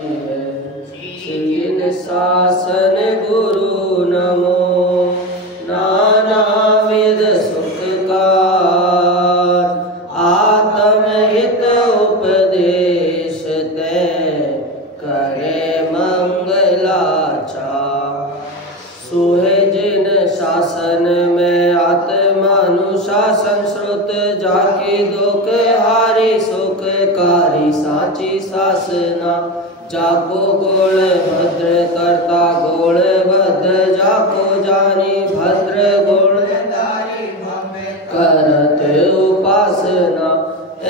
जिन शासन गुरु नमो नानाविध सुखकार आत्महित उपदेश ते करे मंगलाचार। सुहे जिन शासन में आत्मानुशासन श्रुत जाके दुख हारी सुखकारी साची शासना। जाको गोल भद्र करता गोल भद्र जाको जानी भद्र गोल करत उपासना।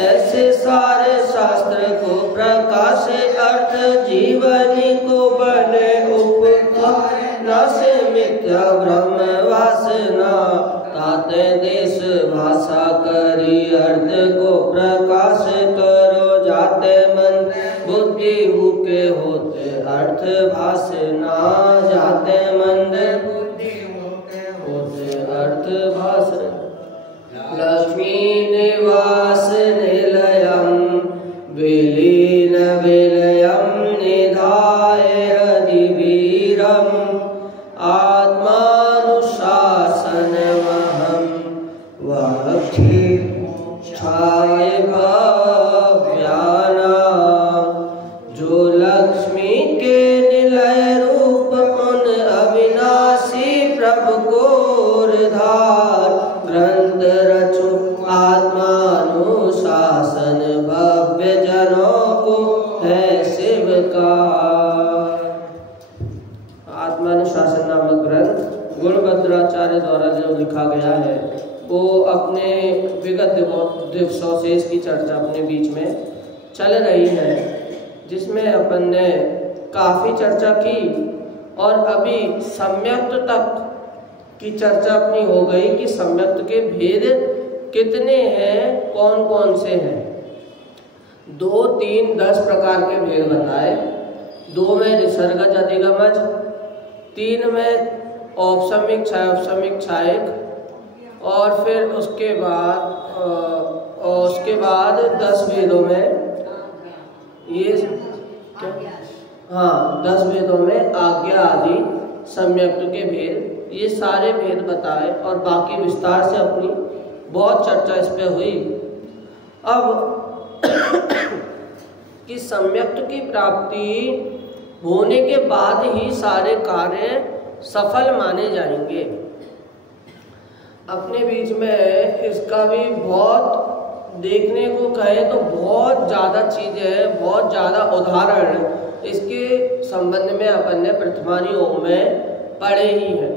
ऐसे सारे शास्त्र को प्रकाश अर्थ जीवनी को बने उपकार नाश मिथ्या भ्रम वासना। ताते देश भाषा करी अर्थ को प्रकाश करो जाते मन बुद्धि हुके होते अर्थ भाषना। जाते मंद बुद्धि होके होते अर्थ भाषना। लक्ष्मी निवास निलयम विलीन विलयम निधाय हृदिवीरम। आत्मानुशासन महम वक्षे छाय भव्याना। जो लक्ष्मी के निलय रूप उन अविनाशी प्रभु को धार। ग्रंथ रचो आत्मानुशासन भव्य जनों को है शिव का। आत्मानुशासन नामक ग्रंथ गुणभद्राचार्य द्वारा जो लिखा गया है वो अपने विगत दिवसों से इसकी चर्चा अपने बीच में चल रही है, जिसमें अपन ने काफ़ी चर्चा की और अभी सम्यक्त तक की चर्चा अपनी हो गई कि सम्यक्त के भेद कितने हैं, कौन कौन से हैं। 2, 3, 10 प्रकार के भेद बताए। 2 में निसर्गज अधिगमज, 3 में औपसमिक छायोपसमिक छायक और फिर उसके बाद 10 वेदों में ये 10 वेदों में आज्ञा आदि सम्यक्त के भेद, ये सारे भेद बताए और बाकी विस्तार से अपनी बहुत चर्चा इस पे हुई। अब कि सम्यक्त की प्राप्ति होने के बाद ही सारे कार्य सफल माने जाएंगे। अपने बीच में इसका भी बहुत देखने को कहें तो बहुत ज़्यादा चीज़ें हैं, बहुत ज़्यादा उदाहरण इसके संबंध में अपन ने प्रथमानी योग में पढ़े ही हैं।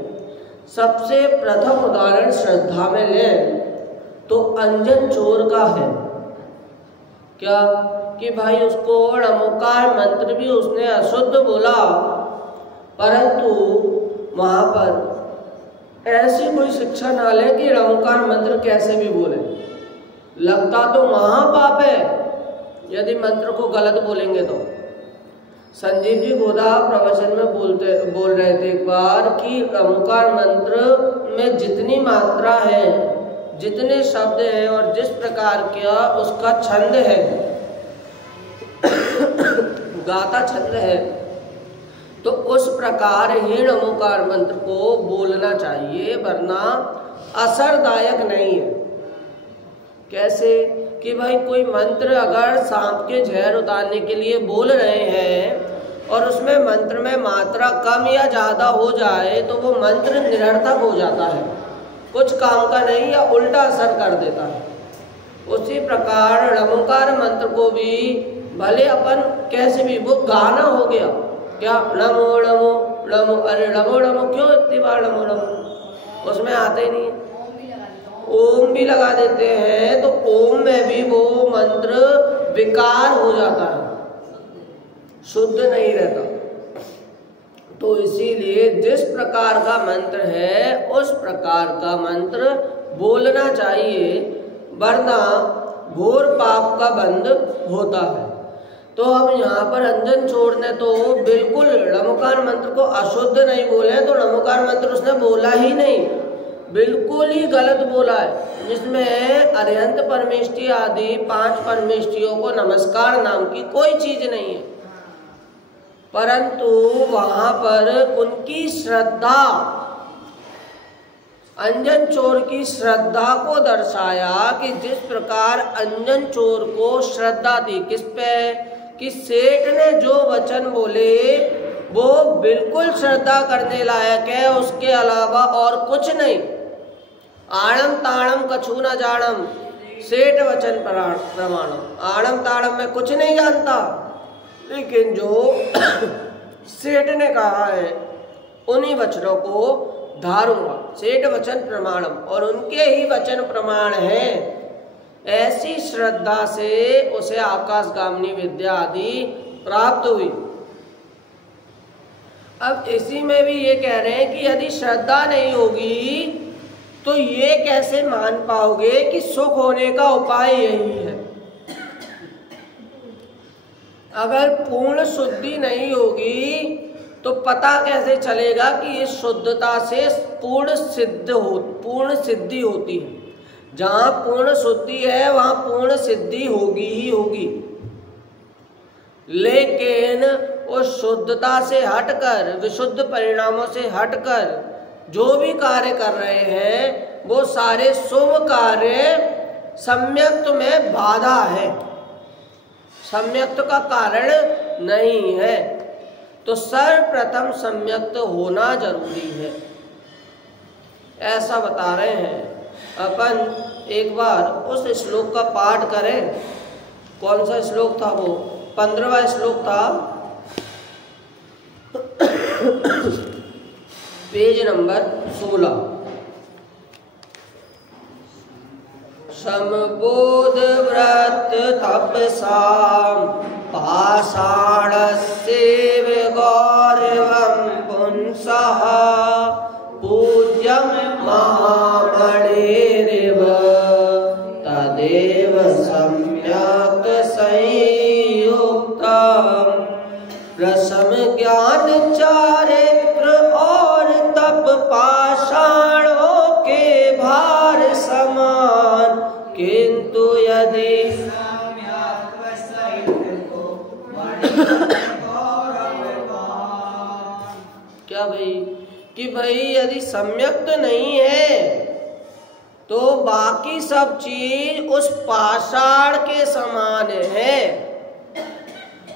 सबसे प्रथम उदाहरण श्रद्धा में लें तो अंजन चोर का है। क्या कि भाई उसको णमोकार मंत्र भी उसने अशुद्ध बोला, परंतु वहाँ पर ऐसी कोई शिक्षा ना ले कि णमोकार मंत्र कैसे भी बोले। लगता तो महापाप है यदि मंत्र को गलत बोलेंगे तो। संजीव जी गोदा प्रवचन में बोल रहे थे एक बार कि णमोकार मंत्र में जितनी मात्रा है, जितने शब्द हैं और जिस प्रकार का उसका छंद है, गाता छंद है, तो उस प्रकार ही णमोकार मंत्र को बोलना चाहिए, वरना असरदायक नहीं है। कैसे कि भाई कोई मंत्र अगर सांप के जहर उतारने के लिए बोल रहे हैं और उसमें मंत्र में मात्रा कम या ज़्यादा हो जाए तो वो मंत्र निरर्थक हो जाता है, कुछ काम का नहीं या उल्टा असर कर देता है। उसी प्रकार णमोकार मंत्र को भी भले अपन कैसे भी, वो गाना हो गया क्या, णमो णमो णमो, अरे णमो णमो क्यों इतनी बार णमो णमो, उसमें आते ही नहीं है। ओम भी लगा देते हैं तो ओम में भी वो मंत्र विकार हो जाता है, शुद्ध नहीं रहता। तो इसीलिए जिस प्रकार का मंत्र है उस प्रकार का मंत्र बोलना चाहिए, वरना घोर पाप का बंध होता है। तो हम यहाँ पर अंजन चोर ने तो बिल्कुल णमोकार मंत्र को अशुद्ध नहीं बोले, तो णमोकार मंत्र उसने बोला ही नहीं, बिल्कुल ही गलत बोला है, जिसमें अरिहंत परमेष्टि आदि 5 परमेष्टियों को नमस्कार नाम की कोई चीज नहीं है। परंतु वहां पर उनकी श्रद्धा, अंजन चोर की श्रद्धा को दर्शाया कि जिस प्रकार अंजन चोर को श्रद्धा थी किस पे, कि सेठ ने जो वचन बोले वो बिल्कुल श्रद्धा करने लायक है, उसके अलावा और कुछ नहीं। आणम ताणम कछु न जानम, सेठ वचन प्रमाणम। आणम ताणम में कुछ नहीं जानता, लेकिन जो सेठ ने कहा है उन्हीं वचनों को धारूंगा। सेठ वचन प्रमाणम, और उनके ही वचन प्रमाण हैं। ऐसी श्रद्धा से उसे आकाशगामिनी विद्या आदि प्राप्त हुई। अब इसी में भी ये कह रहे हैं कि यदि श्रद्धा नहीं होगी तो ये कैसे मान पाओगे कि सुख होने का उपाय यही है। अगर पूर्ण शुद्धि नहीं होगी तो पता कैसे चलेगा कि इस शुद्धता से पूर्ण सिद्धि होती है। जहाँ पूर्ण शुद्धि है वहाँ पूर्ण सिद्धि होगी ही होगी। लेकिन उस शुद्धता से हटकर, विशुद्ध परिणामों से हटकर जो भी कार्य कर रहे हैं वो सारे शुभ कार्य सम्यक्त में बाधा है, सम्यक्त का कारण नहीं है। तो सर्वप्रथम सम्यक्त होना जरूरी है, ऐसा बता रहे हैं। अपन एक बार उस श्लोक का पाठ करें। कौन सा श्लोक था वो? 15वां श्लोक था, पेज नंबर 16। समबोध व्रत तपसाम पाषाणस्येव गौरवं पुंसः पूज्यं महामणिरिव तदेव सम्यक् संयुक्तम्। रसम ज्ञान चारित्र और तप पाषाणों के भार समान, किंतु यदि क्या भाई कि भाई यदि सम्यक्त नहीं है तो बाकी सब चीज उस पाषाण के समान है,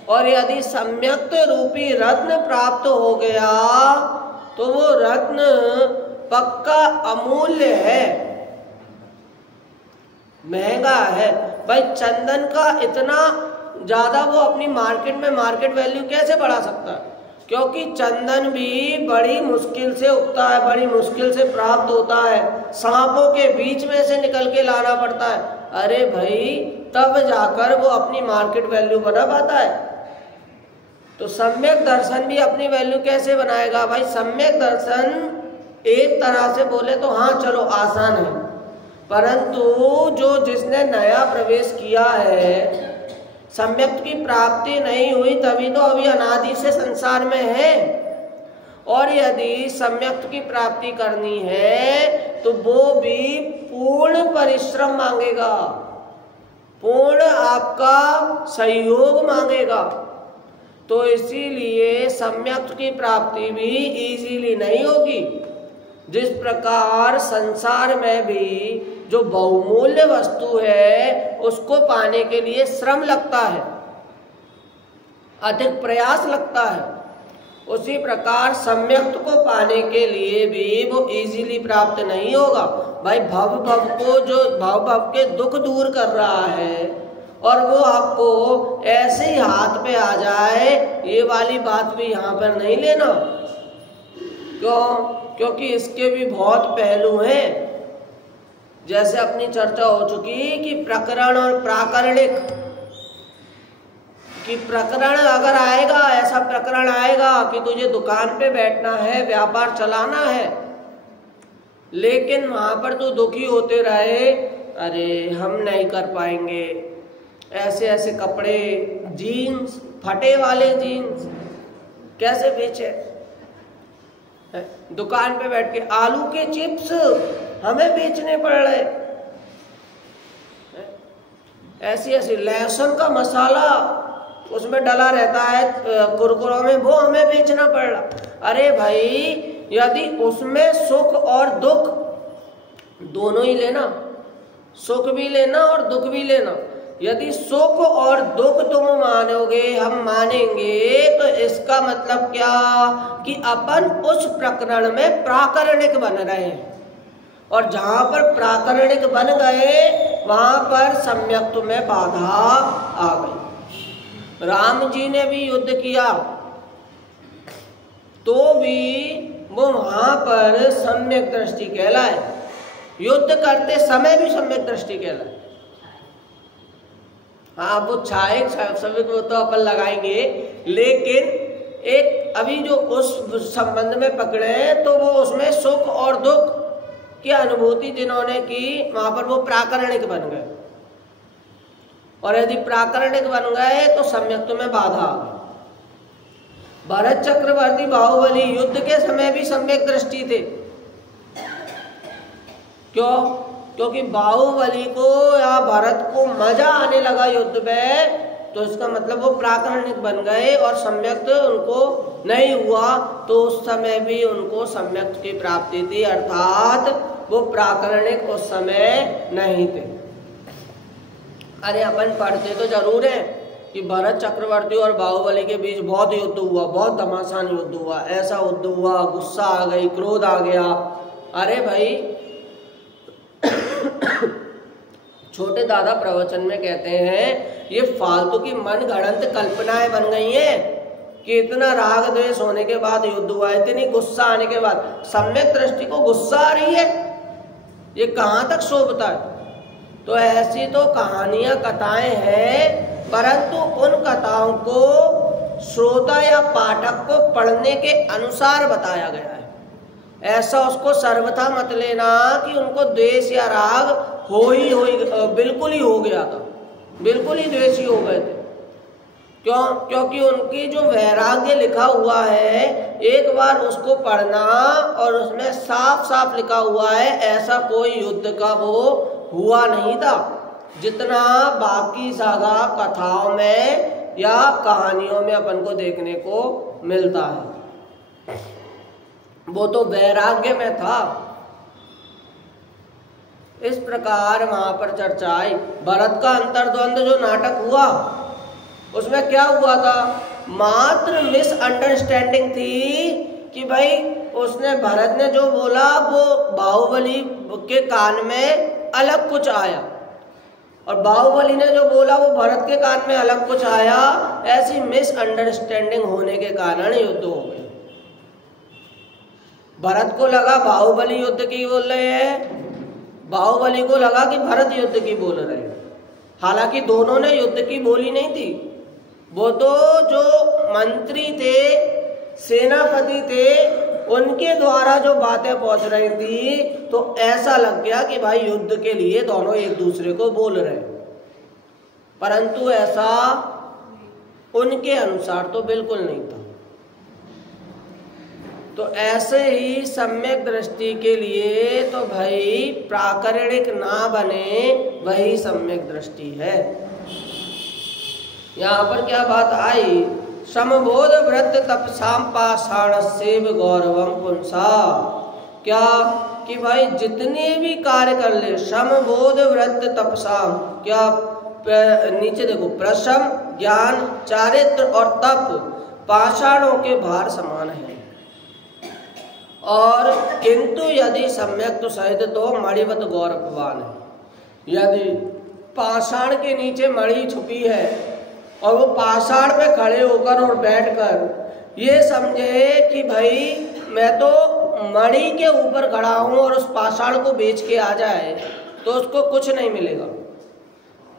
और यदि सम्यक्त रूपी रत्न प्राप्त हो गया तो वो रत्न पक्का अमूल्य है, महंगा है। भाई चंदन का इतना ज्यादा वो अपनी मार्केट में मार्केट वैल्यू कैसे बढ़ा सकता है? क्योंकि चंदन भी बड़ी मुश्किल से उगता है, बड़ी मुश्किल से प्राप्त होता है, सांपों के बीच में से निकल के लाना पड़ता है। अरे भाई तब जाकर वो अपनी मार्केट वैल्यू बना पाता है। तो सम्यक दर्शन भी अपनी वैल्यू कैसे बनाएगा? भाई सम्यक दर्शन एक तरह से बोले तो हाँ चलो आसान है, परंतु जो जिसने नया प्रवेश किया है, सम्यक की प्राप्ति नहीं हुई, तभी तो अभी अनादि से संसार में है। और यदि सम्यक की प्राप्ति करनी है तो वो भी पूर्ण परिश्रम मांगेगा, पूर्ण आपका सहयोग मांगेगा। तो इसीलिए सम्यक की प्राप्ति भी इजीली नहीं होगी। जिस प्रकार संसार में भी जो बहुमूल्य वस्तु है उसको पाने के लिए श्रम लगता है, अधिक प्रयास लगता है, उसी प्रकार सम्यक को पाने के लिए भी वो इजीली प्राप्त नहीं होगा। भाई भव के दुख दूर कर रहा है और वो आपको ऐसे ही हाथ पे आ जाए, ये वाली बात भी यहाँ पर नहीं लेना। क्यों? क्योंकि इसके भी बहुत पहलू हैं। जैसे अपनी चर्चा हो चुकी कि प्रकरण और प्राकरणिक, कि प्रकरण अगर आएगा, ऐसा प्रकरण आएगा कि तुझे दुकान पे बैठना है, व्यापार चलाना है, लेकिन वहां पर तू दुखी होते रहे, अरे हम नहीं कर पाएंगे, ऐसे ऐसे कपड़े, जीन्स, फटे वाले जीन्स कैसे बेचे? दुकान पे बैठ के आलू के चिप्स हमें बेचने पड़ रहे, ऐसी ऐसी लहसुन का मसाला उसमें डला रहता है कुरकुरों में, वो हमें बेचना पड़ रहा। अरे भाई, यदि उसमें सुख और दुख दोनों ही लेना, सुख भी लेना और दुख भी लेना, यदि सुख और दुख तुम मानोगे, हम मानेंगे, तो इसका मतलब क्या कि अपन उस प्रकरण में प्राकरणिक बन रहे हैं, और जहां पर प्राकरणिक बन गए वहां पर सम्यक्त्व में बाधा आ गई। राम जी ने भी युद्ध किया तो भी वो वहां पर सम्यक दृष्टि कहलाए, युद्ध करते समय भी सम्यक दृष्टि कहलाए। हाँ, वो छाए सभी को तो अपन लगाएंगे, लेकिन एक अभी जो उस संबंध में पकड़े हैं तो वो उसमें सुख और दुख की अनुभूति जिन्होंने की, वहां पर वो प्राकरणिक बन गए, और यदि प्राकरणिक बन गए तो सम्यक्त्व में बाधा आ गई। भरत चक्रवर्ती बाहुबली युद्ध के समय भी सम्यक दृष्टि थे। क्यों? क्योंकि बाहुबली को या भरत को मजा आने लगा युद्ध में, तो इसका मतलब वो प्राकरणिक बन गए और सम्यक्त उनको नहीं हुआ, तो उस समय भी उनको सम्यक्त की प्राप्ति थी, अर्थात वो प्राकरणिक उस समय नहीं थे। अरे अपन पढ़ते तो जरूर है कि भरत चक्रवर्ती और बाहुबली के बीच बहुत युद्ध हुआ, बहुत घमासान युद्ध हुआ, ऐसा युद्ध हुआ, गुस्सा आ गई, क्रोध आ गया। अरे भाई, छोटे दादा प्रवचन में कहते हैं ये फालतू की मन गढ़ंत कल्पनाएं बन गई हैं कि इतना राग द्वेष होने के बाद युद्ध हुआ, इतनी गुस्सा आने के बाद। सम्यक दृष्टि को गुस्सा आ रही है, ये कहाँ तक शोभता है? तो ऐसी तो कहानियां कथाएं हैं, परंतु उन कथाओं को श्रोता या पाठक को पढ़ने के अनुसार बताया गया है। ऐसा उसको सर्वथा मत लेना कि उनको द्वेष या राग बिल्कुल ही हो गया था, बिल्कुल ही द्वेषी हो गए थे। क्यों? क्योंकि उनकी जो वैराग्य लिखा हुआ है, एक बार उसको पढ़ना और उसमें साफ साफ लिखा हुआ है ऐसा कोई युद्ध का वो हुआ नहीं था जितना बाकी सागा कथाओं में या कहानियों में अपन को देखने को मिलता है। वो तो वैराग्य में था। इस प्रकार वहां पर चर्चा आई। भरत का अंतर्द्वंद जो नाटक हुआ उसमें क्या हुआ था? मात्र मिसअंडरस्टैंडिंग थी कि भाई उसने, भरत ने जो बोला वो बाहुबली के कान में अलग कुछ आया, और बाहुबली ने जो बोला वो भरत के कान में अलग कुछ आया। ऐसी मिसअंडरस्टैंडिंग होने के कारण युद्ध हो गया। भरत को लगा बाहुबली युद्ध की बोल रहे हैं, बाहुबली को लगा कि भरत युद्ध की बोल रहे हैं। हालांकि दोनों ने युद्ध की बोली नहीं थी, वो तो जो मंत्री थे, सेनापति थे, उनके द्वारा जो बातें पहुंच रही थी, तो ऐसा लग गया कि भाई युद्ध के लिए दोनों एक दूसरे को बोल रहे हैं, परंतु ऐसा उनके अनुसार तो बिल्कुल नहीं था। तो ऐसे ही सम्यक दृष्टि के लिए तो भाई प्राकरणिक ना बने, वही सम्यक दृष्टि है। यहाँ पर क्या बात आई? समबोध व्रत तपसाम पाषाणस्यैव गौरवम पुंसा। क्या कि भाई जितने भी कार्य कर ले, समबोध व्रत तपसाम, क्या नीचे देखो, प्रशम, ज्ञान, चारित्र और तप पाषाणों के भार समान है, और किंतु यदि सम्यक तो सहित तो मणिवत गौरववान है। यदि पाषाण के नीचे मणि छुपी है और वो पाषाण पे खड़े होकर और बैठकर ये समझे कि भाई मैं तो मणि के ऊपर खड़ा हूं और उस पाषाण को बेच के आ जाए, तो उसको कुछ नहीं मिलेगा।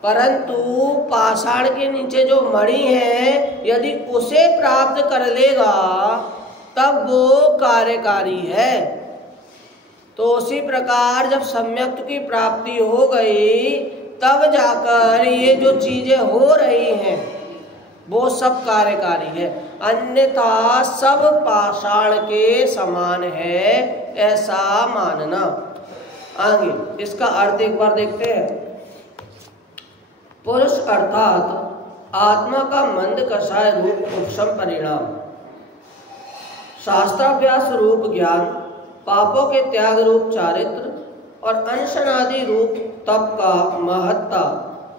परंतु पाषाण के नीचे जो मणि है, यदि उसे प्राप्त कर लेगा तब वो कार्यकारी है। तो उसी प्रकार जब सम्यक्त की प्राप्ति हो गई, तब जाकर ये जो चीजें हो रही हैं वो सब कार्यकारी है, अन्यथा सब पाषाण के समान है, ऐसा मानना। आगे इसका अर्थ एक बार देखते हैं। पुरुष अर्थात आत्मा का मंद कषाय रूप उपशम परिणाम, शास्त्राभ्यास रूप ज्ञान, पापों के त्याग रूप चारित्र और अनशनादि रूप तप का महत्ता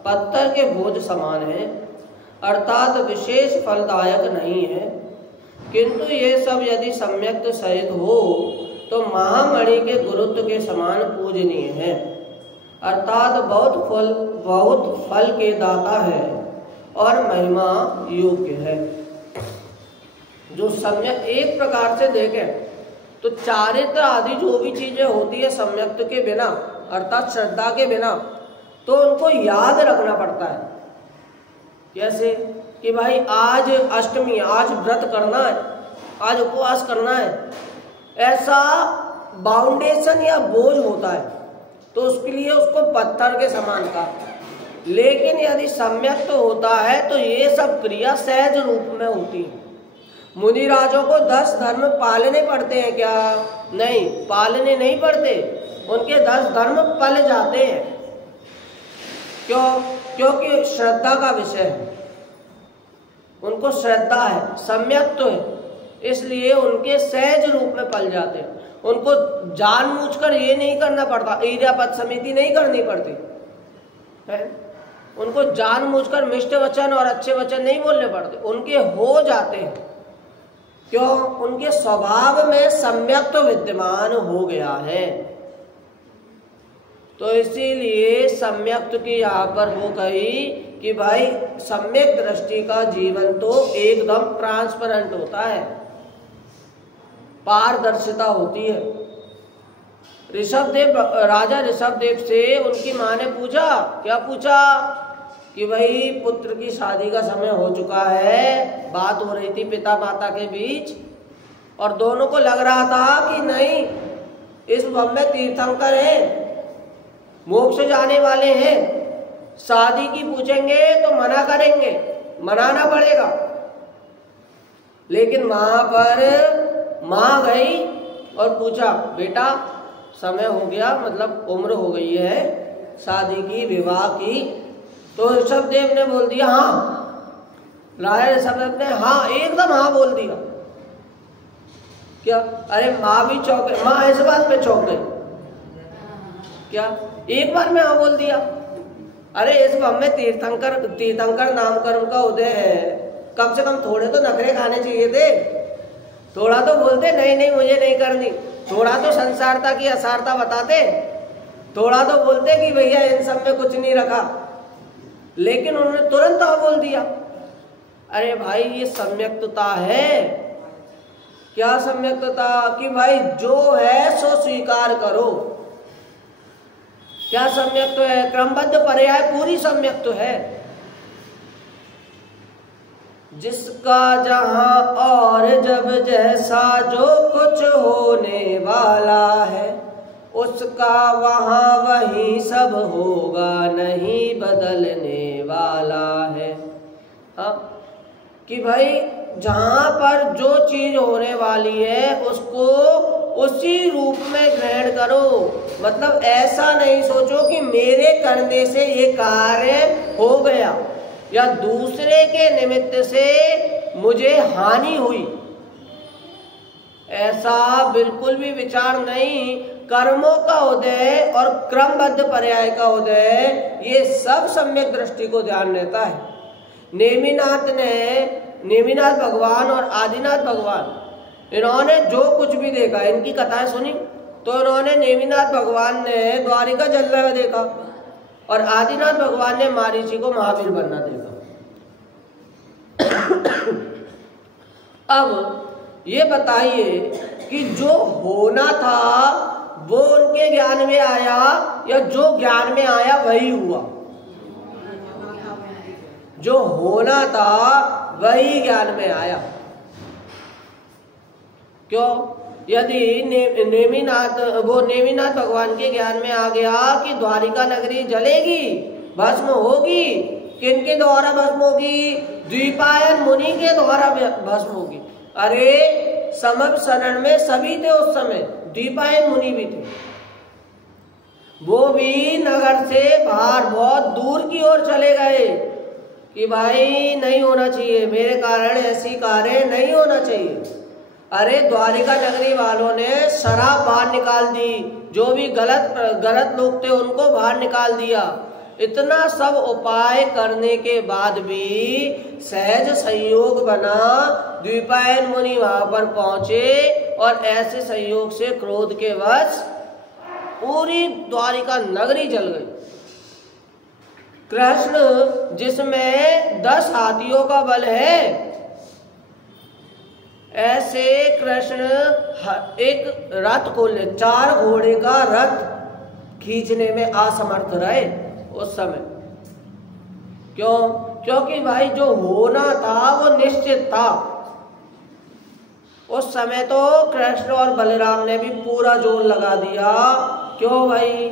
पत्थर के बोझ समान है, अर्थात विशेष फलदायक नहीं है। किंतु ये सब यदि सम्यक सहित हो तो महामणि के गुरुत्व के समान पूजनीय है, अर्थात बहुत फल के दाता है और महिमा योग्य है। जो सम्यक एक प्रकार से देखें तो चारित्र आदि जो भी चीजें होती है सम्यक्त के बिना अर्थात श्रद्धा के बिना, तो उनको याद रखना पड़ता है। कैसे कि भाई आज अष्टमी, आज व्रत करना है, आज उपवास करना है, ऐसा बाउंडेशन या बोझ होता है, तो उसके लिए उसको पत्थर के समान का। लेकिन यदि सम्यक तो होता है तो ये सब क्रिया सहज रूप में होती है। मुनि राजों को 10 धर्म पालने पड़ते हैं क्या? नहीं, पालने नहीं पड़ते, उनके 10 धर्म पल जाते हैं। क्यों? क्योंकि श्रद्धा का विषय है, उनको श्रद्धा है, सम्यक तो है, इसलिए उनके सहज रूप में पल जाते हैं। उनको जानबूझकर ये नहीं करना पड़ता, ईर्यापद समिति नहीं करनी पड़ती है, उनको जानबूझकर मिष्ट वचन और अच्छे वचन नहीं बोलने पड़ते, उनके हो जाते हैं। क्यों? उनके स्वभाव में सम्यक तो विद्यमान हो गया है। तो इसीलिए सम्यक्त की यहाँ पर वो कही कि भाई सम्यक दृष्टि का जीवन तो एकदम ट्रांसपेरेंट होता है, पारदर्शिता होती है। ऋषभदेव, राजा ऋषभदेव से उनकी माँ ने पूछा, क्या पूछा कि भाई पुत्र की शादी का समय हो चुका है, बात हो रही थी पिता माता के बीच, और दोनों को लग रहा था कि नहीं इस भव में तीर्थंकर है, मोक्ष जाने वाले हैं, शादी की पूछेंगे तो मना करेंगे, मनाना पड़ेगा। लेकिन वहां पर माँ गई और पूछा, बेटा समय हो गया, मतलब उम्र हो गई है शादी की, विवाह की। तो ऋषभदेव ने बोल दिया हाँ, राजा ऋषभदेव ने हाँ, एकदम हाँ बोल दिया। क्या? अरे माँ भी चौंक गई, माँ इस बात पे चौंक गई। क्या? एक बार में हाँ बोल दिया? अरे इस भव में तीर्थंकर नामकरण का उदय है, कम से कम थोड़े तो नखरे खाने चाहिए थे, थोड़ा तो बोलते नहीं नहीं मुझे नहीं करनी, थोड़ा तो संसारता की असारता बताते, थोड़ा तो बोलते कि भैया इन सब में कुछ नहीं रखा। लेकिन उन्होंने तुरंत हाँ बोल दिया। अरे भाई ये सम्यक्तता है। क्या सम्यक्तता? कि भाई जो है सो स्वीकार करो। क्या सम्यक तो है? क्रमबद्ध पर्याय पूरी सम्यक तो है। जिसका जहां और जब जैसा जो कुछ होने वाला है, उसका वहां वही सब होगा, नहीं बदलने वाला है। हाँ, कि भाई जहां पर जो चीज होने वाली है उसको उसी रूप में ग्रहण करो। मतलब ऐसा नहीं सोचो कि मेरे करने से ये कार्य हो गया या दूसरे के निमित्त से मुझे हानि हुई, ऐसा बिल्कुल भी विचार नहीं। कर्मों का उदय और क्रमबद्ध पर्याय का उदय, ये सब सम्यक दृष्टि को ध्यान रहता है। नेमिनाथ भगवान और आदिनाथ भगवान, इन्होंने जो कुछ भी देखा, इनकी कथाएं सुनी, तो इन्होंने नेमिनाथ भगवान ने द्वारिका जल रहा देखा और आदिनाथ भगवान ने मारीची को महावीर बनना देखा। अब ये बताइए कि जो होना था वो उनके ज्ञान में आया या जो ज्ञान में आया वही हुआ? जो होना था वही ज्ञान में आया। क्यों? यदि नेमिनाथ भगवान के ज्ञान में आ गया कि द्वारिका नगरी जलेगी, भस्म होगी, किनके द्वारा भस्म होगी? द्वीपायन मुनि के द्वारा भस्म होगी। अरे समभ शरण में सभी थे उस समय, द्वीपायन मुनि भी थे, वो भी नगर से बाहर बहुत दूर की ओर चले गए कि भाई नहीं होना चाहिए, मेरे कारण ऐसी कार्य नहीं होना चाहिए। अरे द्वारिका नगरी वालों ने शराब बाहर निकाल दी, जो भी गलत लोग थे उनको बाहर निकाल दिया। इतना सब उपाय करने के बाद भी सहज संयोग बना, द्विपायन मुनि वहां पर पहुंचे और ऐसे संयोग से क्रोध के वश पूरी द्वारिका नगरी जल गई। कृष्ण जिसमें 10 हाथियों का बल है, ऐसे कृष्ण एक रथ को ले 4 घोड़े का रथ खींचने में असमर्थ रहे उस समय। क्यों? क्योंकि भाई जो होना था वो निश्चित था। उस समय तो कृष्ण और बलराम ने भी पूरा जोर लगा दिया। क्यों भाई?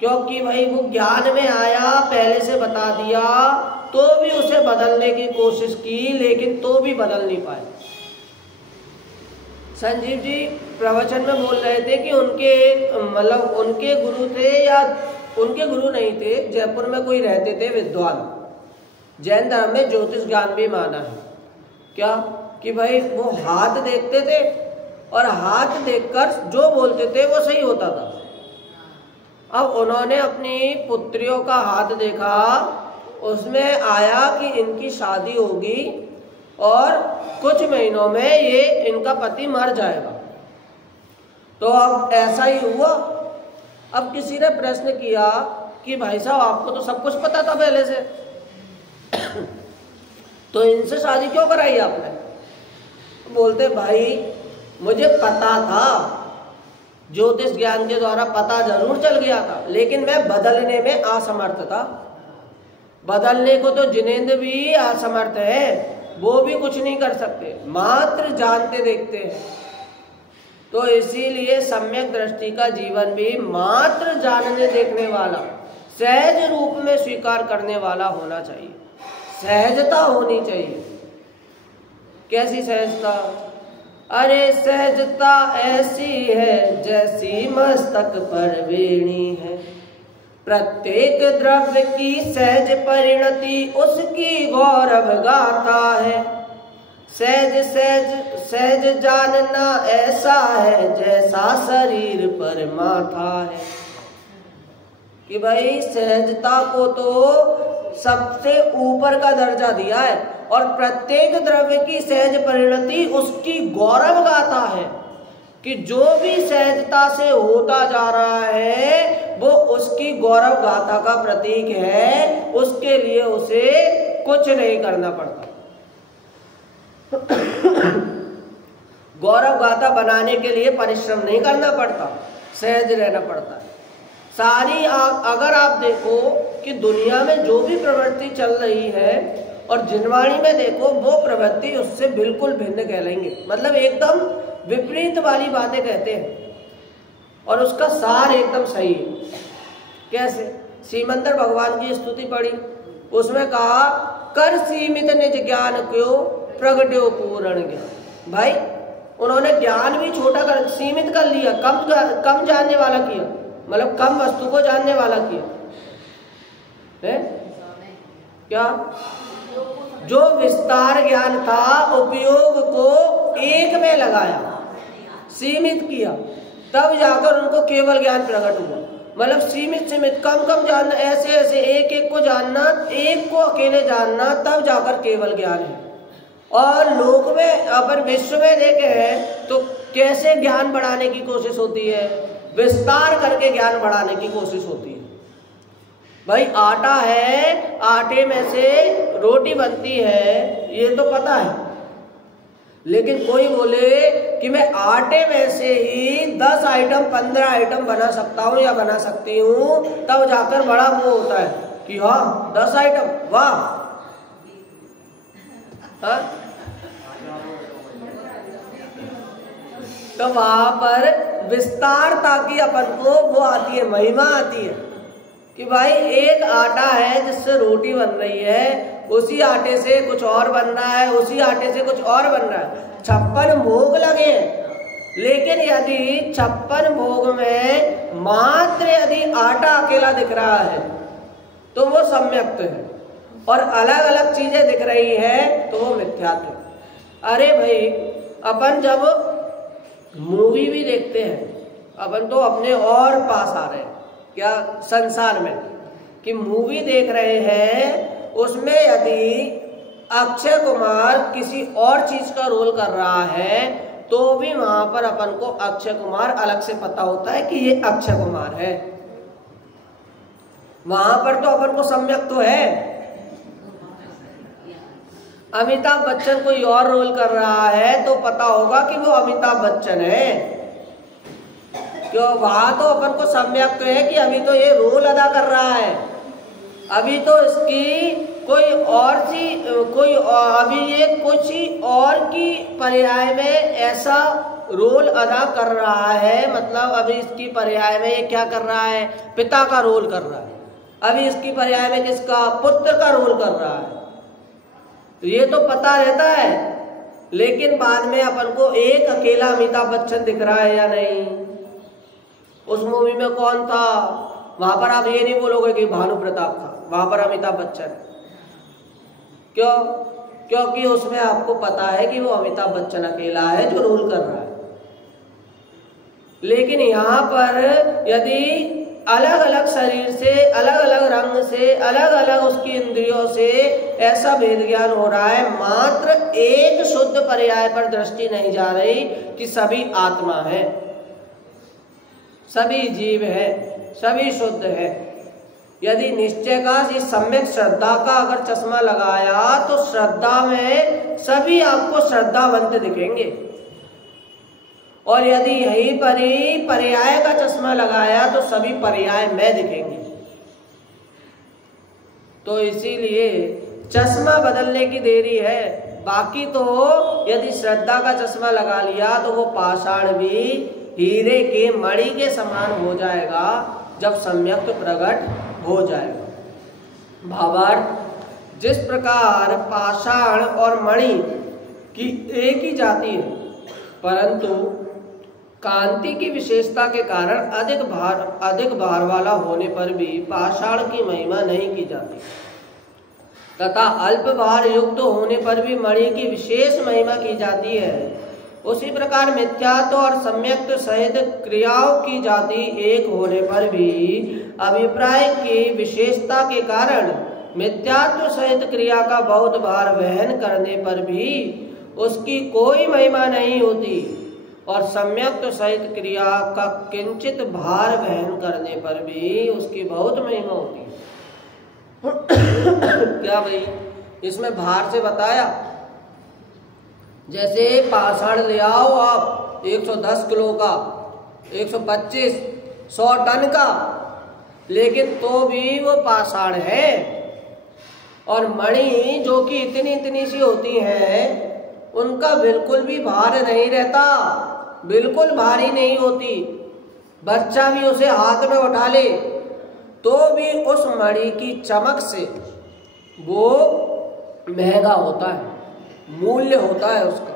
क्योंकि भाई वो ज्ञान में आया, पहले से बता दिया, तो भी उसे बदलने की कोशिश की, लेकिन तो भी बदल नहीं पाए। संजीव जी प्रवचन में बोल रहे थे कि उनके गुरु थे, या उनके गुरु नहीं थे, जयपुर में कोई रहते थे विद्वान, जैन धर्म में ज्योतिष ज्ञान भी माना है। क्या कि भाई वो हाथ देखते थे और हाथ देखकर जो बोलते थे वो सही होता था। अब उन्होंने अपनी पुत्रियों का हाथ देखा, उसमें आया कि इनकी शादी होगी और कुछ महीनों में ये इनका पति मर जाएगा। तो अब ऐसा ही हुआ। अब किसी ने प्रश्न किया कि भाई साहब आपको तो सब कुछ पता था पहले से तो इनसे शादी क्यों कराई आपने? बोलते भाई मुझे पता था, ज्योतिष ज्ञान के द्वारा पता जरूर चल गया था, लेकिन मैं बदलने में असमर्थ था। बदलने को तो जिनेंद्र भी असमर्थ है, वो भी कुछ नहीं कर सकते, मात्र जानते देखते हैं। तो इसीलिए सम्यक दृष्टि का जीवन भी मात्र जानने देखने वाला, सहज रूप में स्वीकार करने वाला होना चाहिए। सहजता होनी चाहिए। कैसी सहजता? अरे सहजता ऐसी है जैसी मस्तक पर वेणी है, प्रत्येक द्रव्य की सहज परिणति उसकी गौरव गाथा है। सहज सहज सहज जानना ऐसा है जैसा शरीर पर माथा है। कि भाई सहजता को तो सबसे ऊपर का दर्जा दिया है, और प्रत्येक द्रव्य की सहज परिणति उसकी गौरव गाथा है। कि जो भी सहजता से होता जा रहा है वो उसकी गौरव गाथा का प्रतीक है, उसके लिए उसे कुछ नहीं करना पड़ता। गौरव गाथा बनाने के लिए परिश्रम नहीं करना पड़ता, सहज रहना पड़ता है। सारी अगर आप देखो कि दुनिया में जो भी प्रवृत्ति चल रही है और जिनवाणी में देखो, वो प्रवृत्ति उससे बिल्कुल भिन्न कहलाएंगे, मतलब एकदम विपरीत वाली बातें कहते हैं और उसका सार एकदम सही है। कैसे? सीमंतर भगवान की स्तुति पढ़ी, उसमें कहा कर सीमित निज ज्ञान क्यों प्रगट्यो पूर्ण ज्ञान। भाई उन्होंने ज्ञान भी छोटा कर, सीमित कर लिया, कम जानने वाला किया, मतलब कम वस्तु को जानने वाला किया है। क्या? जो विस्तार ज्ञान था उपयोग को एक में लगाया, सीमित किया, तब जाकर उनको केवल ज्ञान प्रकट हुआ। मतलब सीमित कम जानना, ऐसे ऐसे एक एक को जानना, एक को अकेले जानना, तब जाकर केवल ज्ञान है। और लोक में अगर विश्व में देखे हैं तो कैसे ज्ञान बढ़ाने की कोशिश होती है? विस्तार करके ज्ञान बढ़ाने की कोशिश होती है। भाई आटा है, आटे में से रोटी बनती है, ये तो पता है, लेकिन कोई बोले कि मैं आटे में से ही 10 आइटम 15 आइटम बना सकता हूँ या बना सकती हूँ, तब जाकर बड़ा वो होता है कि हाँ 10 आइटम, वाह। हाँ? तो वहां पर विस्तारता की अपन को वो आती है, महिमा आती है कि भाई एक आटा है जिससे रोटी बन रही है, उसी आटे से कुछ और बन रहा है, उसी आटे से कुछ और बन रहा है, 56 भोग लगे हैं। लेकिन यदि 56 भोग में मात्र यदि आटा अकेला दिख रहा है तो वो सम्यक्त है, और अलग अलग चीजें दिख रही है तो वो मिथ्यात्व। अरे भाई, अपन जब मूवी भी देखते हैं, अपन तो अपने और पास आ रहे हैं क्या संसार में, कि मूवी देख रहे हैं, उसमें यदि अक्षय कुमार किसी और चीज का रोल कर रहा है तो भी वहां पर अपन को अक्षय कुमार अलग से पता होता है कि ये अक्षय कुमार है। वहां पर तो अपन को सम्यक तो है। अमिताभ बच्चन कोई और रोल कर रहा है तो पता होगा कि वो अमिताभ बच्चन है, क्यों? वहां तो अपन को सम्यक तो है कि अभी तो ये रोल अदा कर रहा है, अभी तो इसकी कोई और सी अभी ये कुछ और की पर्याय में ऐसा रोल अदा कर रहा है। मतलब अभी इसकी पर्याय में ये क्या कर रहा है? पिता का रोल कर रहा है। अभी इसकी पर्याय में किसका? पुत्र का रोल कर रहा है। तो ये तो पता रहता है, लेकिन बाद में अपन को एक अकेला अमिताभ बच्चन दिख रहा है या नहीं? उस मूवी में कौन था? वहां पर आप ये नहीं बोलोगे कि भानु प्रताप था, वहां पर अमिताभ बच्चन। क्यों? क्योंकि उसमें आपको पता है कि वो अमिताभ बच्चन अकेला है जो रोल कर रहा है। लेकिन यहाँ पर यदि अलग अलग शरीर से, अलग अलग रंग से, अलग अलग उसकी इंद्रियों से ऐसा भेद ज्ञान हो रहा है, मात्र एक शुद्ध पर्याय पर दृष्टि नहीं जा रही कि सभी आत्मा है, सभी जीव है, सभी शुद्ध है। यदि निश्चय का, इस सम्यक श्रद्धा का अगर चश्मा लगाया तो श्रद्धा में सभी आपको श्रद्धावंत दिखेंगे, और यदि यही पर्याय का चश्मा लगाया तो सभी पर्याय में दिखेंगे। तो इसीलिए चश्मा बदलने की देरी है। बाकी तो यदि श्रद्धा का चश्मा लगा लिया तो वो पाषाण भी हीरे के मणि के समान हो जाएगा जब सम्यक प्रकट हो जाएगा। भावार्थ, जिस प्रकार पाषाण और मणि की एक ही जाति है, परंतु कांति की विशेषता के कारण अधिक भार वाला होने पर भी पाषाण की महिमा नहीं की जाती, तथा अल्प भार युक्त होने पर भी मणि की विशेष महिमा की जाती है। उसी प्रकार मिथ्यात्व और सम्यक्त्व सहित क्रियाओं की जाति एक होने पर भी अभिप्राय की विशेषता के कारण मिथ्यात्व सहित क्रिया का बहुत भार वहन करने पर भी उसकी कोई महिमा नहीं होती, और सम्यक्त्व सहित क्रिया का किंचित भार वहन करने पर भी उसकी बहुत महिमा होती है। क्या भाई, इसमें भार से बताया, जैसे पाषाण ले आओ आप 110 किलो का, 125, 100 टन का, लेकिन तो भी वो पाषाण है। और मणि जो कि इतनी इतनी सी होती हैं, उनका बिल्कुल भी भार नहीं रहता, बिल्कुल भारी नहीं होती। बच्चा भी उसे हाथ में उठा ले तो भी उस मणि की चमक से वो महंगा होता है, मूल्य होता है उसका।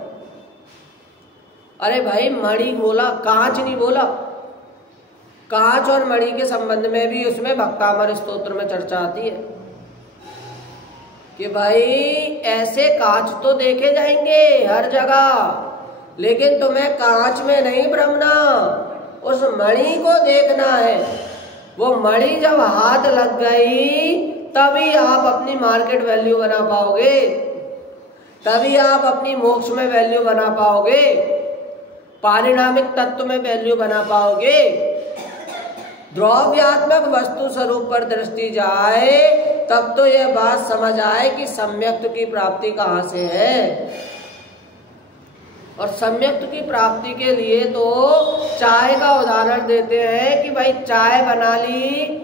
अरे भाई, मणि बोला, कांच नहीं बोला। कांच और मणि के संबंध में भी उसमें भक्तामर स्तोत्र में चर्चा आती है कि भाई ऐसे कांच तो देखे जाएंगे हर जगह, लेकिन तुम्हें कांच में नहीं भ्रमना, उस मणि को देखना है। वो मणि जब हाथ लग गई तभी आप अपनी मार्केट वैल्यू बना पाओगे, तभी आप अपनी मोक्ष में वैल्यू बना पाओगे, पारिणामिक तत्व में वैल्यू बना पाओगे। द्रव्यात्मक वस्तु स्वरूप पर दृष्टि जाए तब तो यह बात समझ आए कि सम्यक्त्व की प्राप्ति कहाँ से है। और सम्यक्त्व की प्राप्ति के लिए तो चाय का उदाहरण देते हैं कि भाई चाय बना ली,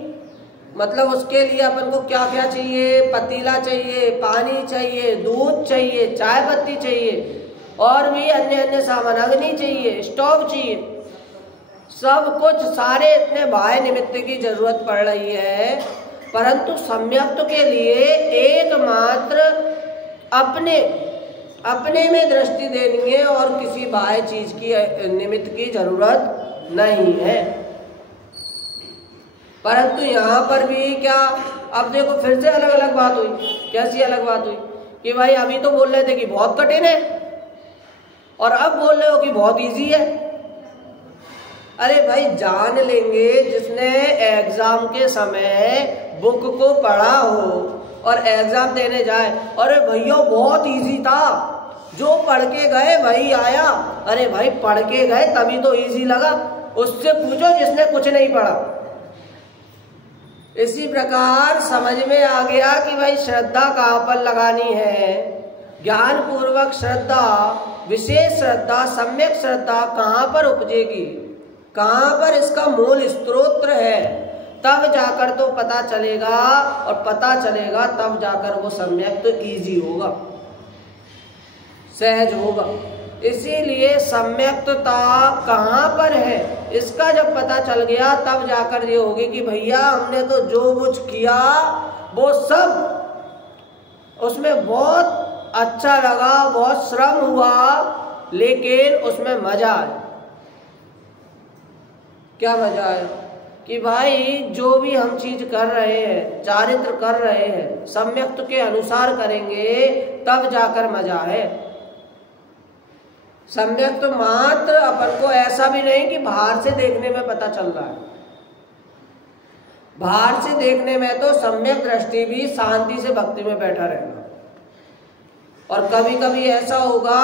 मतलब उसके लिए अपन को क्या क्या चाहिए? पतीला चाहिए, पानी चाहिए, दूध चाहिए, चाय पत्ती चाहिए, और भी अन्य अन्य सामान, अग्नि चाहिए, स्टोव चाहिए, सब कुछ, सारे इतने बाह्य निमित्त की जरूरत पड़ रही है। परंतु सम्यक्त्व के लिए एकमात्र अपने में दृष्टि देनी है और किसी बाह्य चीज की निमित्त की जरूरत नहीं है। परंतु यहाँ पर भी क्या, अब देखो फिर से अलग अलग बात हुई। कैसी अलग बात हुई कि भाई अभी तो बोल रहे थे कि बहुत कठिन है और अब बोल रहे हो कि बहुत इजी है। अरे भाई जान लेंगे जिसने एग्जाम के समय बुक को पढ़ा हो और एग्जाम देने जाए, अरे भैया बहुत इजी था, जो पढ़ के गए वही आया। अरे भाई पढ़ के गए तभी तो इजी लगा, उससे पूछो जिसने कुछ नहीं पढ़ा। इसी प्रकार समझ में आ गया कि भाई श्रद्धा कहाँ पर लगानी है। ज्ञान पूर्वक श्रद्धा, विशेष श्रद्धा, सम्यक श्रद्धा कहाँ पर उपजेगी, कहाँ पर इसका मूल स्रोत है, तब जाकर तो पता चलेगा। और पता चलेगा तब जाकर वो सम्यक तो इजी होगा, सहज होगा। इसीलिए सम्यक्तता कहाँ पर है इसका जब पता चल गया तब जाकर ये होगी कि भैया हमने तो जो कुछ किया वो सब उसमें बहुत अच्छा लगा, बहुत श्रम हुआ, लेकिन उसमें मजा आया। क्या मजा आया कि भाई जो भी हम चीज कर रहे हैं, चारित्र कर रहे हैं, सम्यक्त के अनुसार करेंगे तब जाकर मजा है। सम्यक तो मात्र अपन को ऐसा भी नहीं कि बाहर से देखने में पता चल रहा है। बाहर से देखने में तो सम्यक दृष्टि भी शांति से भक्ति में बैठा रहेगा, और कभी कभी ऐसा होगा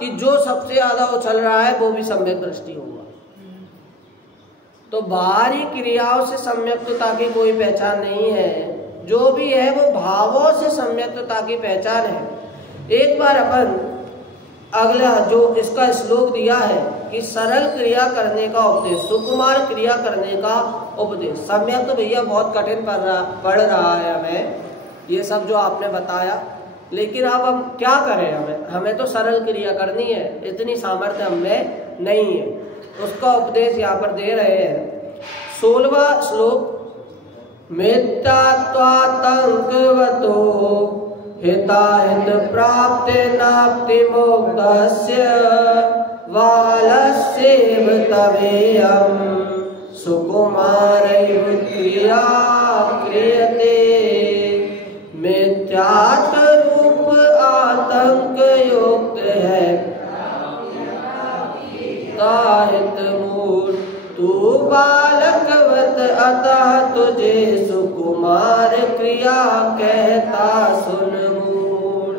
कि जो सबसे ज्यादा उछल रहा है वो भी सम्यक दृष्टि होगा। तो बाहरी क्रियाओं से सम्यक्तता की कोई पहचान नहीं है, जो भी है वो भावों से सम्यक्तता की पहचान है। एक बार अपन अगला जो इसका श्लोक दिया है कि सरल क्रिया करने का उपदेश, सुकुमार क्रिया करने का उपदेश। सम्यक तो भैया बहुत कठिन पड़ रहा है हमें, ये सब जो आपने बताया, लेकिन अब हम क्या करें, हमें तो सरल क्रिया करनी है, इतनी सामर्थ्य हमें नहीं है। उसका उपदेश यहाँ पर दे रहे हैं। 16वां श्लोक, मिथ्यात्वातंकवतो हिताहित प्राप्ते नाप्ति मोक्षस्य वालस्यैव तवेयं सुकुमारैव क्रिया क्रियते। मिथ्यात्व रूप आतंक युक्त है हिताहित मूढ़, तू बालकवत अतः तुझे सुकुमार क्रिया कहता सुन मूढ़।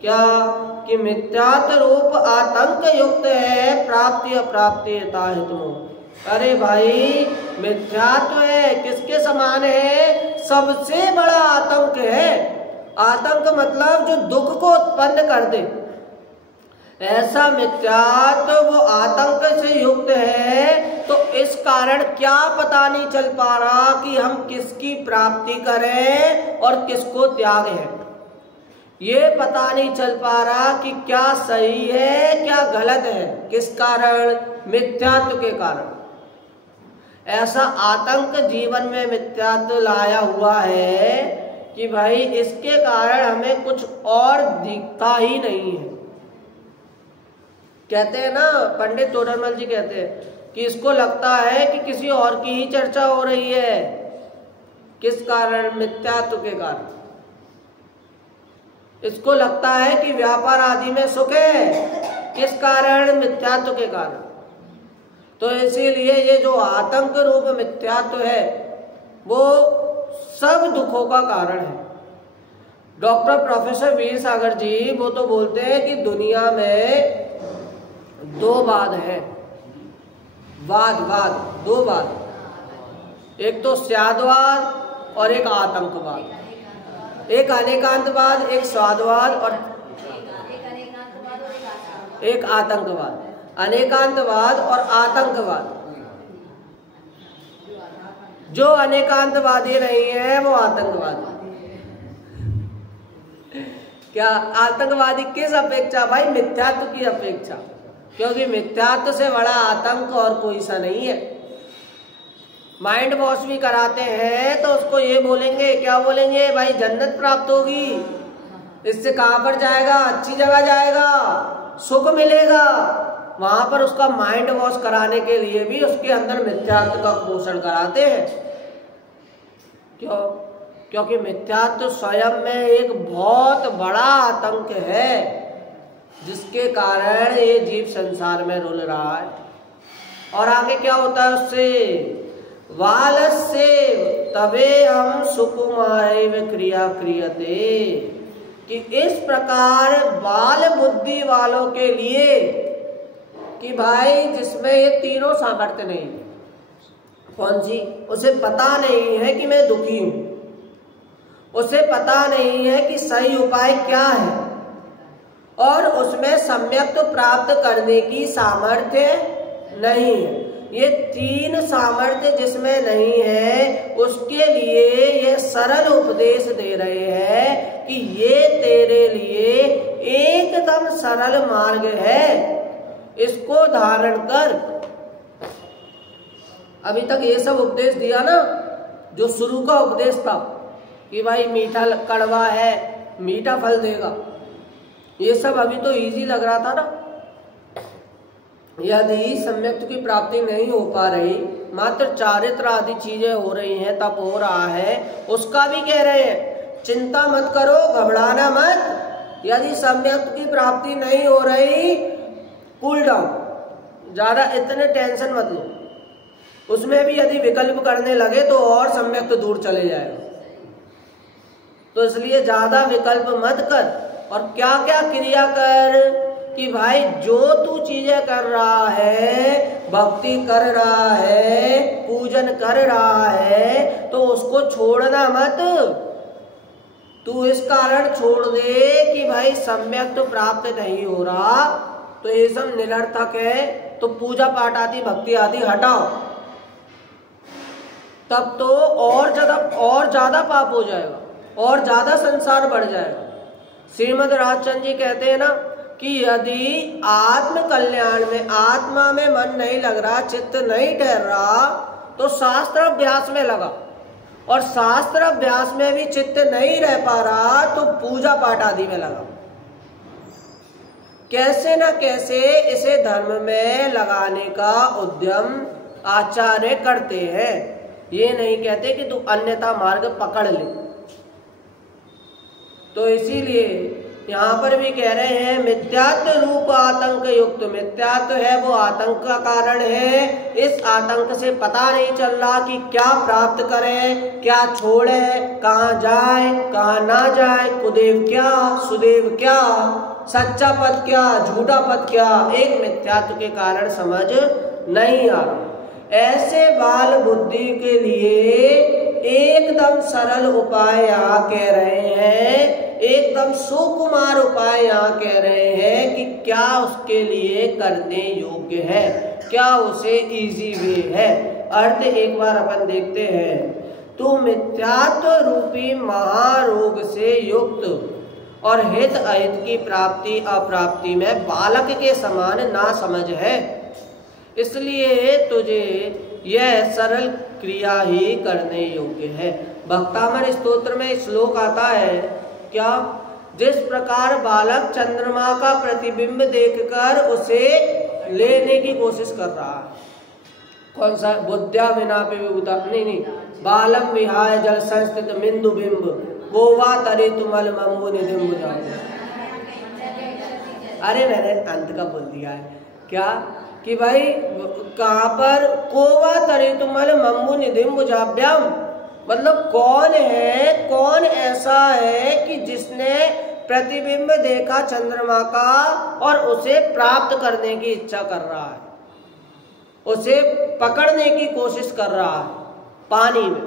क्या कि मिथ्यात्व रूप आतंक युक्त है प्राप्ति अप्राप्ति हिताहित मूढ़। अरे भाई मिथ्यात्व है, किसके समान है, सबसे बड़ा आतंक है। आतंक मतलब जो दुख को उत्पन्न कर दे, ऐसा मिथ्यात्व वो आतंक से युक्त है। तो इस कारण क्या पता नहीं चल पा रहा कि हम किसकी प्राप्ति करें और किसको त्यागें। ये पता नहीं चल पा रहा कि क्या सही है क्या गलत है। किस कारण, मिथ्यात्व के कारण। ऐसा आतंक जीवन में मिथ्यात्व लाया हुआ है कि भाई इसके कारण हमें कुछ और दिखता ही नहीं है। कहते हैं ना, पंडित तोडरमल जी कहते हैं कि इसको लगता है कि किसी और की ही चर्चा हो रही है। किस कारण, मिथ्यात्व के कारण। इसको लगता है कि व्यापार आदि में सुख है, किस कारण, मिथ्यात्व के कारण। तो इसीलिए ये जो आतंक रूप मिथ्यात्व है वो सब दुखों का कारण है। डॉक्टर प्रोफेसर वीर सागर जी वो तो बोलते हैं कि दुनिया में दो वाद है, वाद दो वाद, एक तो स्यादवाद और एक आतंकवाद। एक अनेकांतवाद, एक स्वादवाद और एक आतंकवाद। अनेकांतवाद और आतंकवाद। जो अनेकांतवादी नहीं है वो आतंकवादी। क्या आतंकवादी किस अपेक्षा, भाई मिथ्यात्व की अपेक्षा, क्योंकि मिथ्यात्व से बड़ा आतंक और कोई सा नहीं है। माइंड वॉश भी कराते हैं तो उसको ये बोलेंगे, क्या बोलेंगे, भाई जन्नत प्राप्त होगी, इससे कहां पर जाएगा, अच्छी जगह जाएगा, सुख मिलेगा। वहां पर उसका माइंड वॉश कराने के लिए भी उसके अंदर मिथ्यात्व का पोषण कराते हैं। क्यों? क्योंकि मिथ्यात्व स्वयं में एक बहुत बड़ा आतंक है, जिसके कारण ये जीव संसार में रुल रहा है। और आगे क्या होता है उससे? वालस्य तबे हम सुकुमारैव क्रिया क्रियते, कि इस प्रकार बाल बुद्धि वालों के लिए, कि भाई जिसमें ये तीनों सामर्थ्य नहीं, कौन सी? उसे पता नहीं है कि मैं दुखी हूं, उसे पता नहीं है कि सही उपाय क्या है, और उसमें सम्यक प्राप्त करने की सामर्थ्य नहीं है। ये तीन सामर्थ्य जिसमें नहीं है, उसके लिए ये सरल उपदेश दे रहे हैं कि ये तेरे लिए एकदम सरल मार्ग है, इसको धारण कर। अभी तक ये सब उपदेश दिया ना, जो शुरू का उपदेश था कि भाई मीठा कड़वा है, मीठा फल देगा, ये सब अभी तो इजी लग रहा था ना। यदि सम्यक की प्राप्ति नहीं हो पा रही, मात्र चारित्र आदि चीजें हो रही हैं, तब हो रहा है, उसका भी कह रहे हैं चिंता मत करो, घबराना मत। यदि सम्यक की प्राप्ति नहीं हो रही, कूल डाउन, ज्यादा इतने टेंशन मत लो। उसमें भी यदि विकल्प करने लगे तो और सम्यक तो दूर चले जाएगा। तो इसलिए ज्यादा विकल्प मत कर, और क्या क्या क्रिया कर कि भाई जो तू चीजें कर रहा है, भक्ति कर रहा है, पूजन कर रहा है, तो उसको छोड़ना मत। तू इस कारण छोड़ दे कि भाई सम्यक तो प्राप्त नहीं हो रहा, तो ये सब निरर्थक है, तो पूजा पाठ आदि भक्ति आदि हटाओ, तब तो और ज्यादा पाप हो जाएगा, और ज्यादा संसार बढ़ जाएगा। श्रीमद् राजचंद्र जी कहते हैं ना कि यदि आत्म कल्याण में, आत्मा में मन नहीं लग रहा, चित्त नहीं ठहर रहा, तो शास्त्र अभ्यास में लगा, और शास्त्र अभ्यास में भी चित्त नहीं रह पा रहा, तो पूजा पाठ आदि में लगा। कैसे न कैसे इसे धर्म में लगाने का उद्यम आचार्य करते हैं। ये नहीं कहते कि तू अन्यथा मार्ग पकड़ ले। तो इसीलिए यहाँ पर भी कह रहे हैं मिथ्यात्व रूप आतंक युक्त, मिथ्यात्व है वो आतंक का कारण है। इस आतंक से पता नहीं चल रहा कि क्या प्राप्त करें, क्या छोड़े, कहाँ जाए, कहाँ ना जाए, कुदेव क्या, सुदेव क्या, सच्चा पद क्या, झूठा पद क्या, एक मिथ्यात्व के कारण समझ नहीं आ रहा। ऐसे बाल बुद्धि के लिए एकदम सरल उपाय यहाँ कह रहे हैं, एकदम सुकुमार उपाय यहाँ कह रहे हैं कि क्या उसके लिए करने योग्य है, क्या उसे इजी वे है। अर्थ एक बार अपन देखते हैं। तू मिथ्यात्व रूपी महारोग से युक्त और हित अहित की प्राप्ति अप्राप्ति में बालक के समान ना समझ है, इसलिए तुझे यह सरल क्रिया ही करने योग्य है। भक्तामर स्तोत्र में श्लोक आता है क्या, जिस प्रकार बालक चंद्रमा का प्रतिबिंब देखकर उसे लेने की कोशिश कर रहा है, कौन सा, बुद्ध्या विनापि विभूता, नहीं, बालम विहाय जल संस्थित बिंदु बिंब गोवा तरे तुमल मम्बु निधिम्ब जाओ। अरे मैंने अंत का बोल दिया है क्या कि भाई कहाँ पर, कोवा तरे तुमल मम्बु निधिम्ब जाभ्याम, मतलब कौन है, कौन ऐसा है कि जिसने प्रतिबिंब देखा चंद्रमा का और उसे प्राप्त करने की इच्छा कर रहा है, उसे पकड़ने की कोशिश कर रहा है पानी में।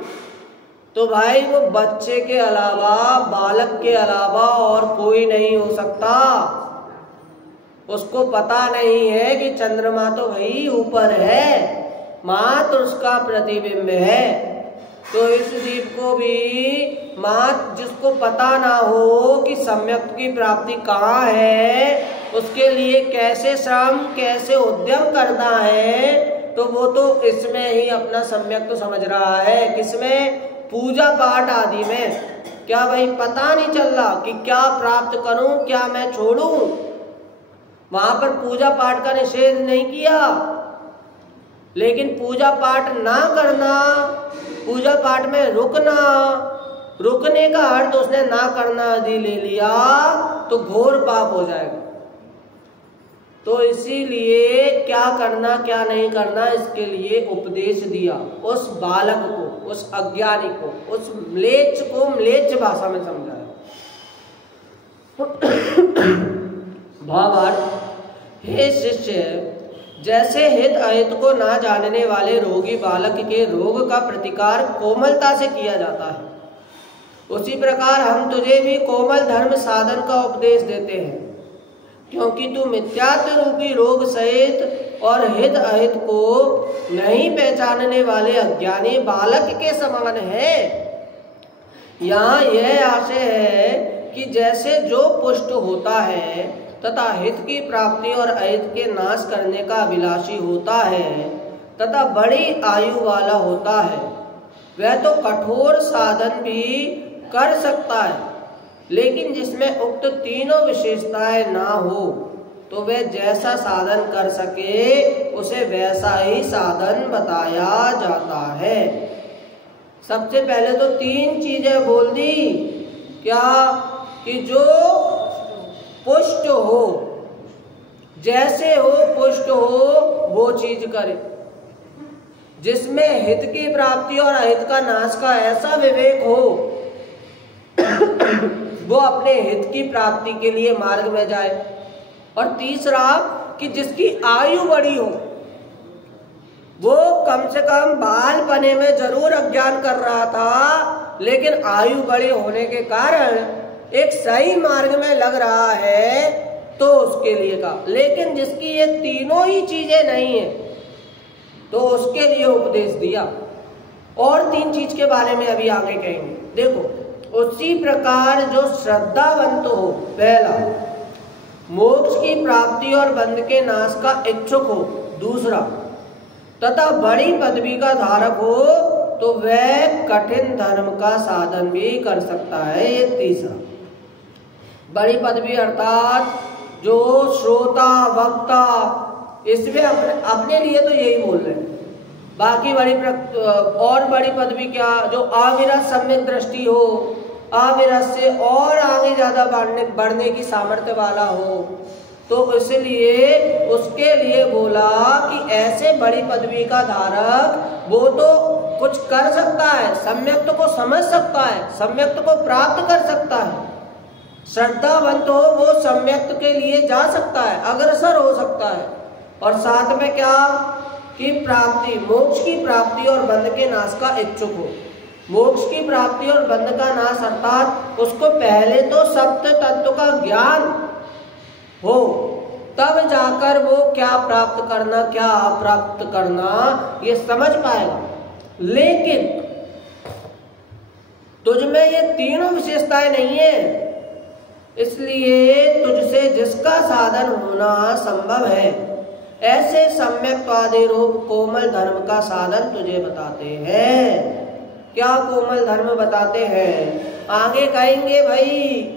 तो भाई वो बच्चे के अलावा, बालक के अलावा और कोई नहीं हो सकता। उसको पता नहीं है कि चंद्रमा तो भाई ऊपर है, मात्र उसका प्रतिबिंब है। तो इस जीव को भी मात्र जिसको पता ना हो कि सम्यक की प्राप्ति कहाँ है, उसके लिए कैसे श्रम, कैसे उद्यम करना है, तो वो तो इसमें ही अपना सम्यक तो समझ रहा है। किसमें, पूजा पाठ आदि में। क्या भाई पता नहीं चल रहा कि क्या प्राप्त करूं, क्या मैं छोड़ूं। वहां पर पूजा पाठ का निषेध नहीं किया, लेकिन पूजा पाठ ना करना, पूजा पाठ में रुकने का अर्थ उसने ना करना आदि ले लिया तो घोर पाप हो जाएगा। तो इसीलिए क्या करना क्या नहीं करना इसके लिए उपदेश दिया उस बालक को, उस अज्ञानी को, उस म्लेच्छ को म्लेच्छ भाषा में समझाया। भावार्थ, हे शिष्य, जैसे हित अहित को ना जानने वाले रोगी बालक के रोग का प्रतिकार कोमलता से किया जाता है, उसी प्रकार हम तुझे भी कोमल धर्म साधन का उपदेश देते हैं, क्योंकि तू मिथ्यात्व रूपी रोग सहित और हित अहित को नहीं पहचानने वाले अज्ञानी बालक के समान है। यहाँ यह आशय है कि जैसे जो पुष्ट होता है तथा हित की प्राप्ति और अहित के नाश करने का अभिलाषी होता है तथा बड़ी आयु वाला होता है, वह तो कठोर साधन भी कर सकता है, लेकिन जिसमें उक्त तीनों विशेषताएं ना हो तो वह जैसा साधन कर सके उसे वैसा ही साधन बताया जाता है। सबसे पहले तो 3 चीजें बोल दी, क्या कि जो पुष्ट हो, जैसे हो पुष्ट हो वो चीज करे, जिसमें हित की प्राप्ति और अहित का नाश का ऐसा विवेक हो वो अपने हित की प्राप्ति के लिए मार्ग में जाए। और तीसरा कि जिसकी आयु बड़ी हो, वो कम से कम बालपने में जरूर अज्ञान कर रहा था, लेकिन आयु बड़े होने के कारण एक सही मार्ग में लग रहा है तो उसके लिए का, लेकिन जिसकी ये तीनों ही चीजें नहीं है तो उसके लिए उपदेश दिया। और 3 चीज के बारे में अभी आगे कहेंगे। देखो, उसी प्रकार जो श्रद्धावंत हो, पहला मोक्ष की प्राप्ति और बंध के नाश का इच्छुक हो, दूसरा तथा बड़ी पदवी का धारक हो तो वह कठिन धर्म का साधन भी कर सकता है, ये तीसरा। बड़ी पदवी अर्थात जो श्रोता वक्ता, इसमें अपने लिए तो यही बोल रहे हैं, बाकी और बड़ी पदवी क्या, जो अविरत सम्यक दृष्टि हो, अविरत से और आगे ज्यादा बढ़ने की सामर्थ्य वाला हो, तो इसलिए उसके लिए बोला कि ऐसे बड़ी पदवी का धारक वो तो कुछ कर सकता है, सम्यक्त को समझ सकता है, सम्यक्त को प्राप्त कर सकता है। श्रद्धावंत हो वो सम्यक्त के लिए जा सकता है, अग्रसर हो सकता है। और साथ में क्या कि प्राप्ति, मोक्ष की प्राप्ति और बंध के नाश का इच्छुक हो। मोक्ष की प्राप्ति और बंध का नाश अर्थात उसको पहले तो सप्त तत्व का ज्ञान हो, तब जाकर वो क्या प्राप्त करना क्या अप्राप्त करना ये समझ पाएगा। लेकिन तुझमें ये तीनों विशेषताएं नहीं है, इसलिए तुझसे जिसका साधन होना संभव है, ऐसे सम्यक्त्वादि रूप कोमल धर्म का साधन तुझे बताते हैं। क्या कोमल धर्म बताते हैं? आगे कहेंगे भाई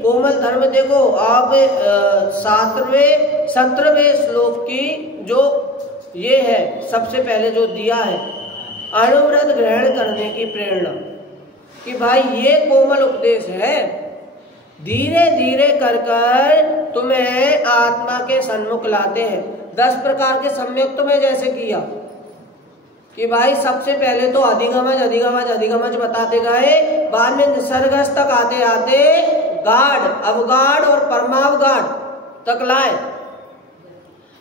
कोमल धर्म। देखो आप 17वें श्लोक की जो ये है, सबसे पहले जो दिया है अणुव्रत ग्रहण करने की प्रेरणा, कि भाई ये कोमल उपदेश है, धीरे धीरे कर कर तुम्हें आत्मा के सन्मुख लाते हैं। 10 प्रकार के सम्यक्त में जैसे किया कि भाई सबसे पहले तो अधिगमज अधिगमज अधिगमज बताते गए, बाद में निसर्गस तक आते आते गाढ़, अवगाढ़ और परमावगाढ़ तक लाए।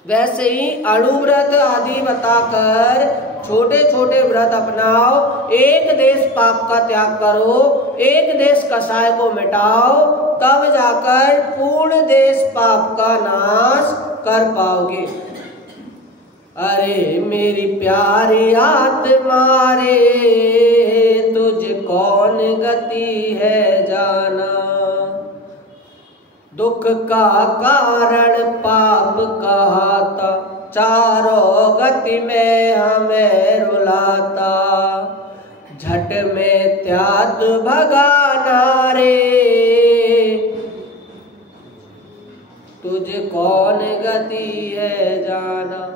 वैसे ही अणुव्रत आदि बताकर छोटे छोटे व्रत अपनाओ, एक देश पाप का त्याग करो, एक देश कसाय को मिटाओ, तब जाकर पूर्ण देश पाप का नाश कर पाओगे। अरे मेरी प्यारी आत्मा रे, तुझ कौन गति है जाना, दुख का कारण पाप कहाता, चारों गति में हमें रुलाता, झट में त्याग भगाना रे, तुझ कौन गति है जाना,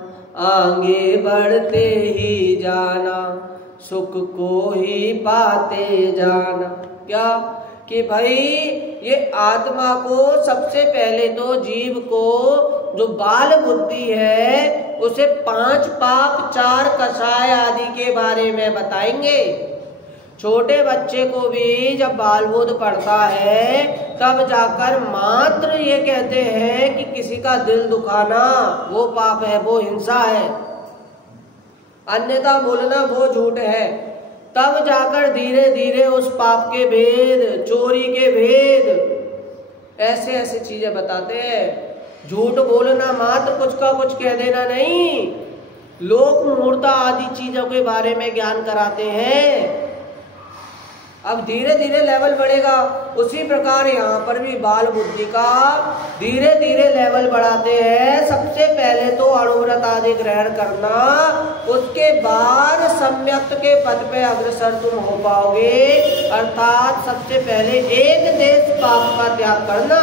आगे बढ़ते ही जाना, सुख को ही पाते जाना। क्या कि भाई ये आत्मा को सबसे पहले तो जीव को जो बाल बुद्धि है उसे 5 पाप 4 कषाय आदि के बारे में बताएंगे। छोटे बच्चे को भी जब बाल बोध पड़ता है तब जाकर मात्र ये कहते हैं कि किसी का दिल दुखाना वो पाप है, वो हिंसा है, अन्यथा बोलना वो झूठ है। तब जाकर धीरे धीरे उस पाप के भेद, चोरी के भेद, ऐसे ऐसे चीजें बताते हैं। झूठ बोलना मात्र कुछ का कुछ कह देना नहीं, लोक मूर्ता आदि चीजों के बारे में ज्ञान कराते हैं। अब धीरे धीरे लेवल बढ़ेगा। उसी प्रकार यहाँ पर भी बाल बुद्धि का धीरे धीरे लेवल बढ़ाते हैं। सबसे पहले तो अणुव्रत आदि ग्रहण करना, उसके बाद सम्यक्त के पद पे अग्रसर तुम हो पाओगे। अर्थात सबसे पहले एक देश पाप का त्याग करना,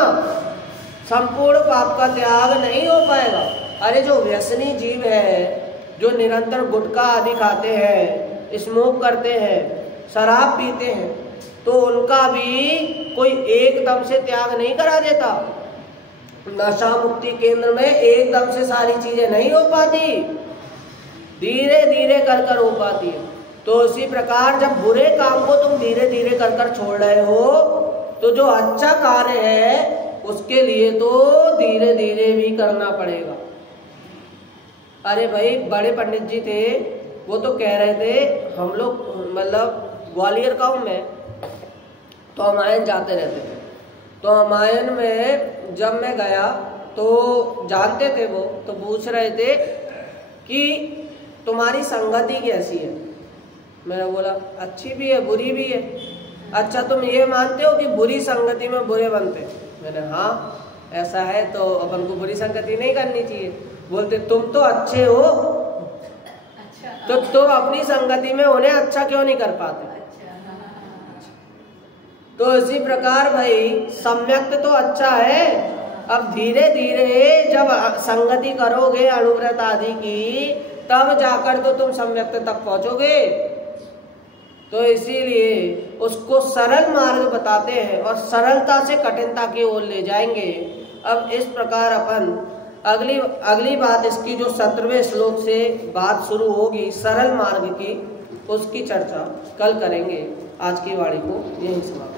संपूर्ण पाप का त्याग नहीं हो पाएगा। अरे जो व्यसनी जीव है, जो निरंतर गुटखा आदि खाते हैं, स्मोक करते हैं, शराब पीते हैं, तो उनका भी कोई एकदम से त्याग नहीं करा देता। नशा मुक्ति केंद्र में एकदम से सारी चीजें नहीं हो पाती, धीरे धीरे कर कर हो पाती है। तो इसी प्रकार जब बुरे काम को तुम धीरे धीरे कर कर छोड़ रहे हो, तो जो अच्छा कार्य है उसके लिए तो धीरे धीरे भी करना पड़ेगा। अरे भाई बड़े पंडित जी थे, वो तो कह रहे थे, हम लोग मतलब ग्वालियर गांव में तो रामायण जाते रहते थे। तो रामायण में जब मैं गया तो जानते थे वो, तो पूछ रहे थे कि तुम्हारी संगति कैसी है। मैंने बोला अच्छी भी है बुरी भी है। अच्छा तुम ये मानते हो कि बुरी संगति में बुरे बनते? मैंने हाँ ऐसा है, तो अपन को बुरी संगति नहीं करनी चाहिए। बोलते तुम तो अच्छे हो, तो तुम अपनी संगति में उन्हें अच्छा क्यों नहीं कर पाते? तो इसी प्रकार भाई सम्यक्त तो अच्छा है, अब धीरे धीरे जब संगति करोगे अणुव्रत आदि की, तब जाकर तो तुम सम्यक्त तक पहुंचोगे। तो इसीलिए उसको सरल मार्ग बताते हैं और सरलता से कठिनता की ओर ले जाएंगे। अब इस प्रकार अपन अगली बात इसकी जो 17वें श्लोक से बात शुरू होगी सरल मार्ग की, उसकी चर्चा कल करेंगे। आज की वाणी को यहीं समाप्त।